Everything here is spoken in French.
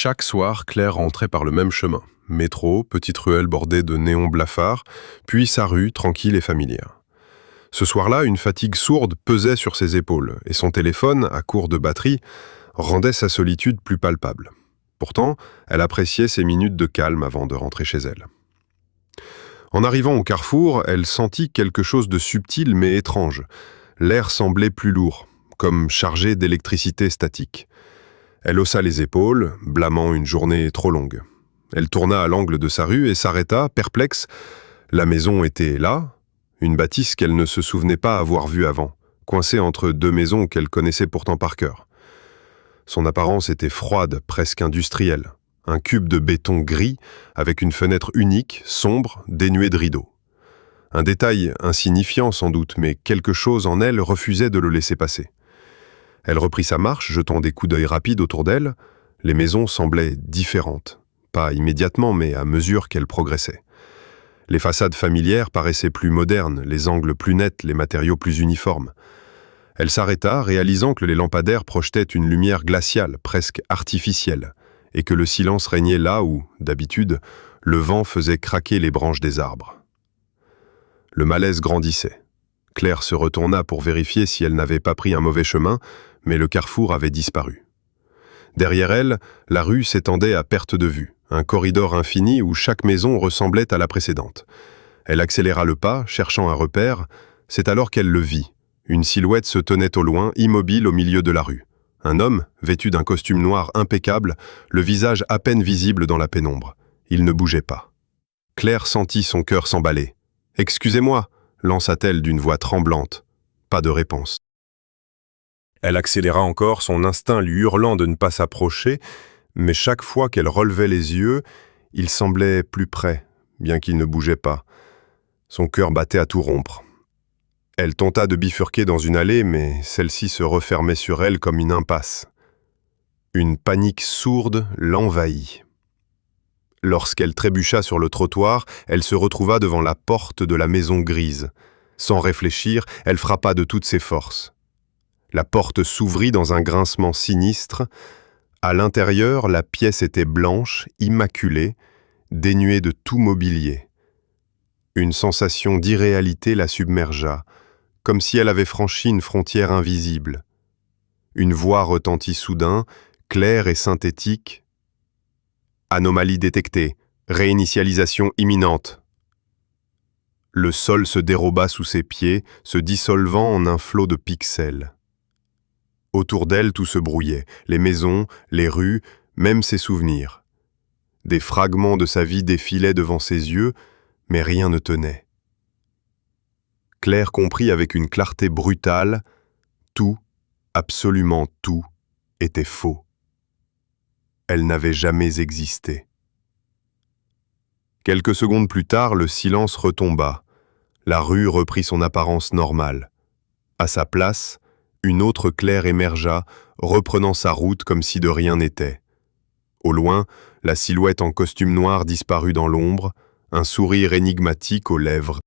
Chaque soir, Claire rentrait par le même chemin. Métro, petite ruelle bordée de néons blafards, puis sa rue, tranquille et familière. Ce soir-là, une fatigue sourde pesait sur ses épaules, et son téléphone, à court de batterie, rendait sa solitude plus palpable. Pourtant, elle appréciait ces minutes de calme avant de rentrer chez elle. En arrivant au carrefour, elle sentit quelque chose de subtil mais étrange. L'air semblait plus lourd, comme chargé d'électricité statique. Elle haussa les épaules, blâmant une journée trop longue. Elle tourna à l'angle de sa rue et s'arrêta, perplexe. La maison était là, une bâtisse qu'elle ne se souvenait pas avoir vue avant, coincée entre deux maisons qu'elle connaissait pourtant par cœur. Son apparence était froide, presque industrielle. Un cube de béton gris, avec une fenêtre unique, sombre, dénuée de rideaux. Un détail insignifiant sans doute, mais quelque chose en elle refusait de le laisser passer. Elle reprit sa marche, jetant des coups d'œil rapides autour d'elle. Les maisons semblaient différentes. Pas immédiatement, mais à mesure qu'elle progressait. Les façades familières paraissaient plus modernes, les angles plus nets, les matériaux plus uniformes. Elle s'arrêta, réalisant que les lampadaires projetaient une lumière glaciale, presque artificielle, et que le silence régnait là où, d'habitude, le vent faisait craquer les branches des arbres. Le malaise grandissait. Claire se retourna pour vérifier si elle n'avait pas pris un mauvais chemin, mais le carrefour avait disparu. Derrière elle, la rue s'étendait à perte de vue, un corridor infini où chaque maison ressemblait à la précédente. Elle accéléra le pas, cherchant un repère. C'est alors qu'elle le vit. Une silhouette se tenait au loin, immobile au milieu de la rue. Un homme, vêtu d'un costume noir impeccable, le visage à peine visible dans la pénombre. Il ne bougeait pas. Claire sentit son cœur s'emballer. « Excusez-moi » lança-t-elle d'une voix tremblante. Pas de réponse. Elle accéléra encore, son instinct lui hurlant de ne pas s'approcher, mais chaque fois qu'elle relevait les yeux, il semblait plus près, bien qu'il ne bougeait pas. Son cœur battait à tout rompre. Elle tenta de bifurquer dans une allée, mais celle-ci se refermait sur elle comme une impasse. Une panique sourde l'envahit. Lorsqu'elle trébucha sur le trottoir, elle se retrouva devant la porte de la maison grise. Sans réfléchir, elle frappa de toutes ses forces. La porte s'ouvrit dans un grincement sinistre. À l'intérieur, la pièce était blanche, immaculée, dénuée de tout mobilier. Une sensation d'irréalité la submergea, comme si elle avait franchi une frontière invisible. Une voix retentit soudain, claire et synthétique. « Anomalie détectée, réinitialisation imminente. » Le sol se déroba sous ses pieds, se dissolvant en un flot de pixels. Autour d'elle, tout se brouillait, les maisons, les rues, même ses souvenirs. Des fragments de sa vie défilaient devant ses yeux, mais rien ne tenait. Claire comprit avec une clarté brutale, tout, absolument tout, était faux. Elle n'avait jamais existé. Quelques secondes plus tard, le silence retomba. La rue reprit son apparence normale. À sa place, une autre Claire émergea, reprenant sa route comme si de rien n'était. Au loin, la silhouette en costume noir disparut dans l'ombre, un sourire énigmatique aux lèvres